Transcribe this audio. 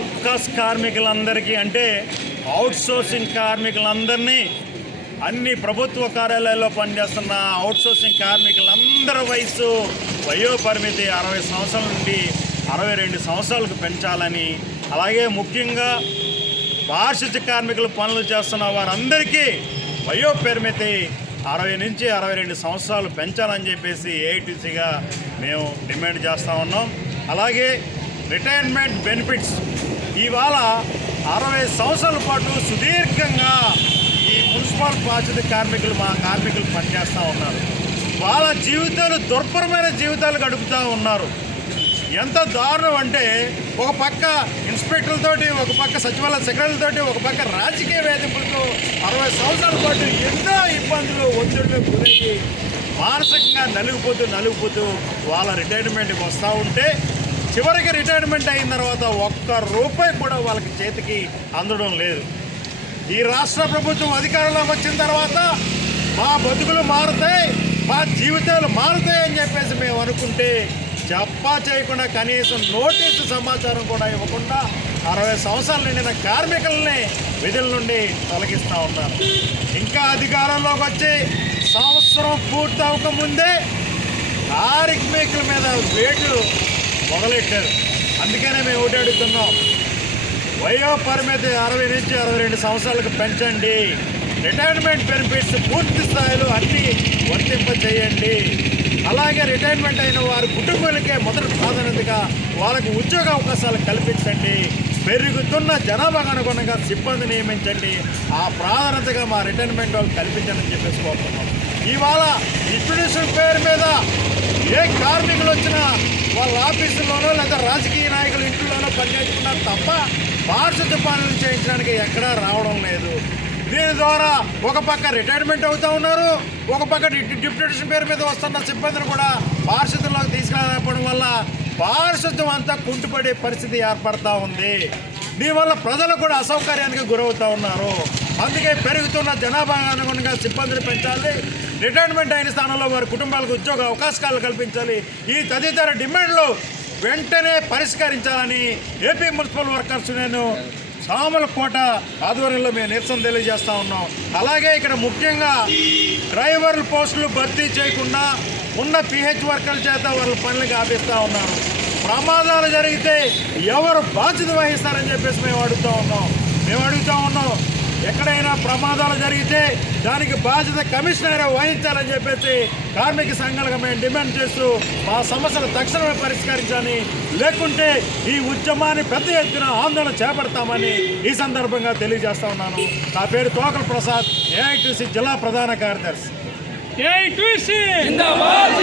Job cost కార్మికులందరికీ అంటే outsourcing కార్మికులందరినీ అన్ని ప్రభుత్వ కార్యాలయాల్లో పనిచేస్తున్న అవుట్సోర్సింగ్ కార్మికులందరి వయోపరిమితి 60 సంవత్సరాల నుండి 62 సంవత్సరాలకు పెంచాలని, అలాగే ముఖ్యంగా పారిశుద్ధ్య కార్మికులు పనులు చేస్తున్న వారందరికీ వయోపరిమితి 60 నుంచి 62 సంవత్సరాలు పెంచాలని చెప్పేసి ఏఐటీసీగా మేము డిమాండ్ చేస్తూ ఉన్నాం. అలాగే రిటైర్మెంట్ బెనిఫిట్స్ ఇవాళ 60 సంవత్సరాల పాటు సుదీర్ఘంగా ఈ మున్సిపల్ పారిశుద్ధ్య కార్మికులు మా కార్మికులు పనిచేస్తూ ఉన్నారు. వాళ్ళ జీవితాలు దుర్భరమైన జీవితాలు గడుపుతూ ఉన్నారు. ఎంత దారుణం అంటే ఒక పక్క ఇన్స్పెక్టర్లతోటి, ఒక పక్క సచివాలయ సెక్రటరీలతోటి, ఒక పక్క రాజకీయ వేధింపులతో 60 సంవత్సరాల పాటు ఎన్నో ఇబ్బందులు ఒత్తిడిలో గురయ్యి మానసికంగా నలిగిపోతూ వాళ్ళ రిటైర్మెంట్కి వస్తూ ఉంటే చివరికి రిటైర్మెంట్ అయిన తర్వాత ఒక్క రూపాయి కూడా వాళ్ళకి చేతికి అందడం లేదు. ఈ రాష్ట్ర ప్రభుత్వం అధికారంలోకి వచ్చిన తర్వాత మా బతుకులు మారుతాయి, మా జీవితాలు మారుతాయి అని చెప్పేసి మేము అనుకుంటే చెప్పా చేయకుండా కనీసం నోటీసు సమాచారం కూడా ఇవ్వకుండా 60 సంవత్సరాలు నిండిన కార్మికుల్ని విధుల నుండి తొలగిస్తూ ఉన్నారు. ఇంకా అధికారంలోకి వచ్చి సంవత్సరం పూర్తి అవ్వకముందే కార్మికుల మీద వేటు మొదలెట్టారు. అందుకనే మేము ఒకటి అడుగుతున్నాం, వయోపరిమితి 60 నుంచి 62 సంవత్సరాలకు పెంచండి. రిటైర్మెంట్ బెనిఫిట్స్ పూర్తి స్థాయిలో అన్నీ వర్తింపచేయండి. అలాగే రిటైర్మెంట్ అయిన వారి కుటుంబాలకే మొదటి ప్రాధాన్యతగా వాళ్ళకు ఉద్యోగ అవకాశాలు కల్పించండి. పెరుగుతున్న జనాభాకు అనుగుణంగా సిబ్బంది నియమించండి. ఆ ప్రాధాన్యతగా మా రిటైర్మెంట్ వాళ్ళు కల్పించండి అని చెప్పేసి కోరుతున్నాం. ఇవాళ డిప్యూటేషన్ పేరు మీద ఏ కార్మికులు వచ్చినా వాళ్ళ ఆఫీసుల్లోనో లేదా రాజకీయ నాయకులు ఇంట్లోనో పనిచేసుకున్నారు తప్ప పారిశుద్ధ్య పనులు చేయించడానికి ఎక్కడా రావడం లేదు. దీని ద్వారా ఒక పక్క రిటైర్మెంట్ అవుతూ ఉన్నారు, ఒక పక్క డిప్యూటేషన్ పేరు మీద వస్తున్న సిబ్బందిని కూడా పారిశుద్ధ్యంలోకి తీసుకురాకపోవడం వల్ల పారిశుద్ధ్యం అంతా కుంటుపడే పరిస్థితి ఏర్పడతా ఉంది. దీనివల్ల ప్రజలు కూడా అసౌకర్యానికి గురవుతూ ఉన్నారు. అందుకే పెరుగుతున్న జనాభా అనుగుణంగా సిబ్బందిని పెంచాలి, రిటైర్మెంట్ అయిన స్థానంలో వారి కుటుంబాలకు ఉద్యోగ అవకాశాలు కల్పించాలి. ఈ తదితర డిమాండ్లు వెంటనే పరిష్కరించాలని ఏపీ మున్సిపల్ వర్కర్స్ నేను సామలకోట ఆధ్వర్యంలో మేము నిరసన తెలియజేస్తూ ఉన్నాం. అలాగే ఇక్కడ ముఖ్యంగా డ్రైవర్ల పోస్టులు భర్తీ చేయకుండా ఉన్న పిహెచ్ వర్కర్ల చేత వాళ్ళ పనులకి ఆపిస్తూ ఉన్నారు. ప్రమాదాలు జరిగితే ఎవరు బాధ్యత వహిస్తారని చెప్పేసి మేము అడుగుతూ ఉన్నాం. ఎక్కడైనా ప్రమాదాలు జరిగితే దానికి బాధ్యత కమిషనర్ వహించాలని చెప్పేసి కార్మిక సంఘాలుగా మేము డిమాండ్ చేస్తూ మా సమస్యలు తక్షణమే పరిష్కరించాలని, లేకుంటే ఈ ఉద్యమాన్ని పెద్ద ఎత్తున ఆందోళన చేపడతామని ఈ సందర్భంగా తెలియజేస్తా ఉన్నాను. నా పేరు తోకల ప్రసాద్, ఏఐటీసీ జిల్లా ప్రధాన కార్యదర్శి. ఏఐటీసీ జిందాబాద్.